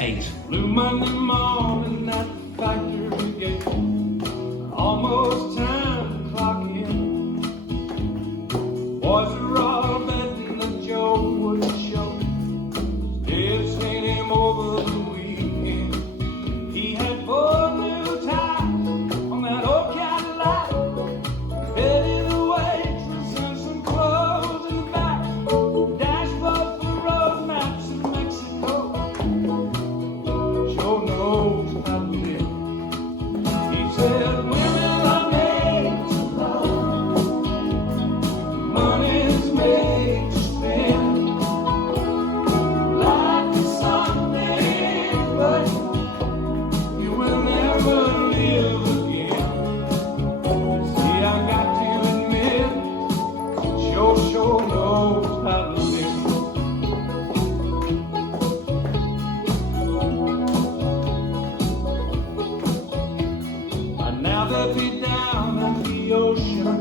8. Blue Monday morning at the factory gate. Almost time to clock in. Boys are all betting that Joe would show. They'd seen him over the weekend. He had 4 new tires on that old Cadillac. Betty the waitress and some clothes in the back. Dashboard for road maps in Mexico. Joe knows how to live. He said, women are made to love. Money's made to spend. Life is something, but you will never live again. See, I got to admit, Joe knows how to live. Now they'll be down at the ocean.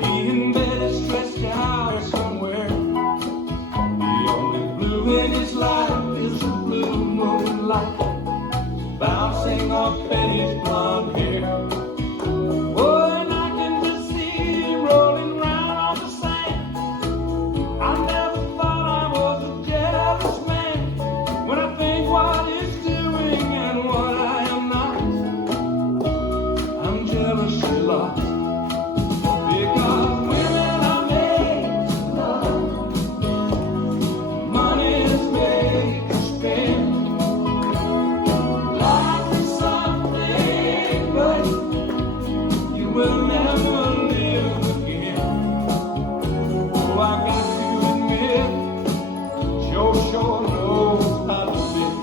He and Betty stretched out somewhere. The only blue in his life is the blue moonlight bouncing off Betty's blonde hair. Oh, and I can just see him rolling round on the sand. I never thought I was a jealous man. When I think what he's doing and what I am not, I'm jealously lost. Because women are made to love. Money is made to spend. Life is something, but you will never live again. Oh, I got to admit, Joe sure knows how to live.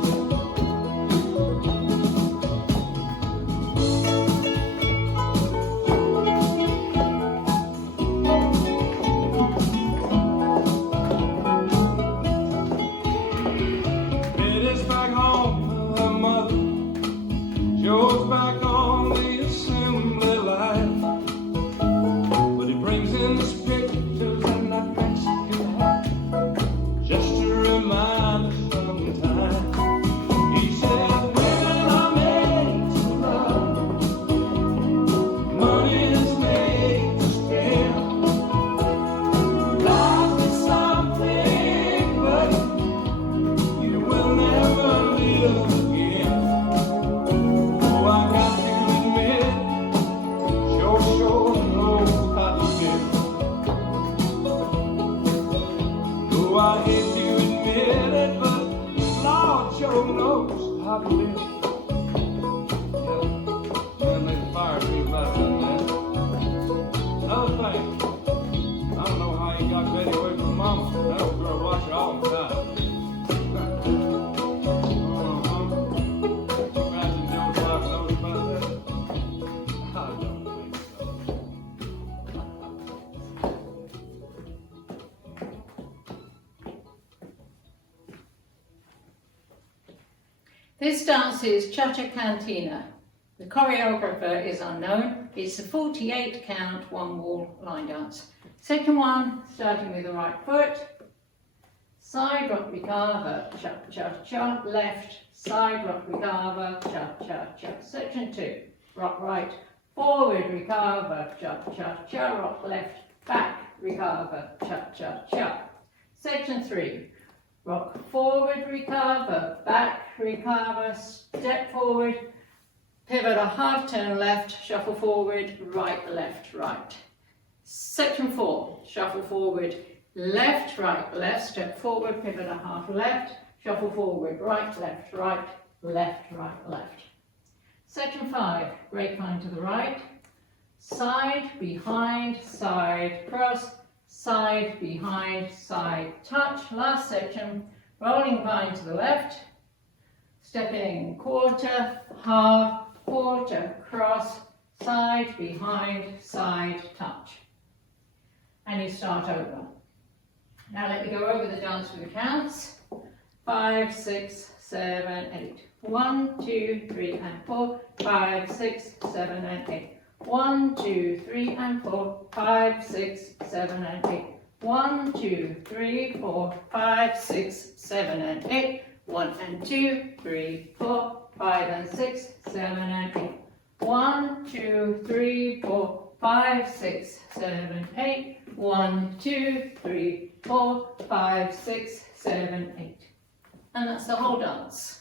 Betty's back home with her mother. Joe's back on the assembly line. But he brings in his pictures and that Mexican hat, just to remind us sometime. He said, women are made to love. Money is made to spend. Life is something, but you will never live again. Oh, I got to admit, Joe sure knows how to live. Oh, I hate to admit it, but Lord Joe knows how to live. Yeah, man, make a fire tree about that. Another thing, I don't know how he got Betty away from Mama. That old girl watched her all the time. Imagine Joe's wife knows about that. I don't think so. This dance is Cha Cantina. The choreographer is unknown. It's a 48 count, one wall line dance. Second one, starting with the right foot. Side rock recover, cha cha cha, left, side rock recover, cha cha cha. Section 2, rock right, forward recover, cha cha cha, rock left, back recover, cha cha cha. Section 3, rock forward recover, back recover, step forward, pivot a half turn left, shuffle forward, right, left, right. Section 4, shuffle forward, left, right, left, step forward, pivot a half left, shuffle forward, right, left, right, left, right, left. Section 5, grapevine to the right, side, behind, side, cross, side, behind, side, touch. Last section, rolling vine to the left, stepping quarter, half, quarter, cross, side, behind, side, touch. And you start over. Now let me go over the dance with the counts. 5, 6, 7, 8. 1, 2, 3 and 4. 5, 6, 7 and 8. 1, 2, 3 and 4. 5, 6, 7 and 8. 1, 2, 3, 4, 5, 6, 7 and 8. 1 and 2, 3, 4, 5 and 6, 7 and 8. 1, 2, 3, 4, 5, 6, 7, 8. 1, 2, 3, 4, 5, 6, 7, 8. And that's the whole dance.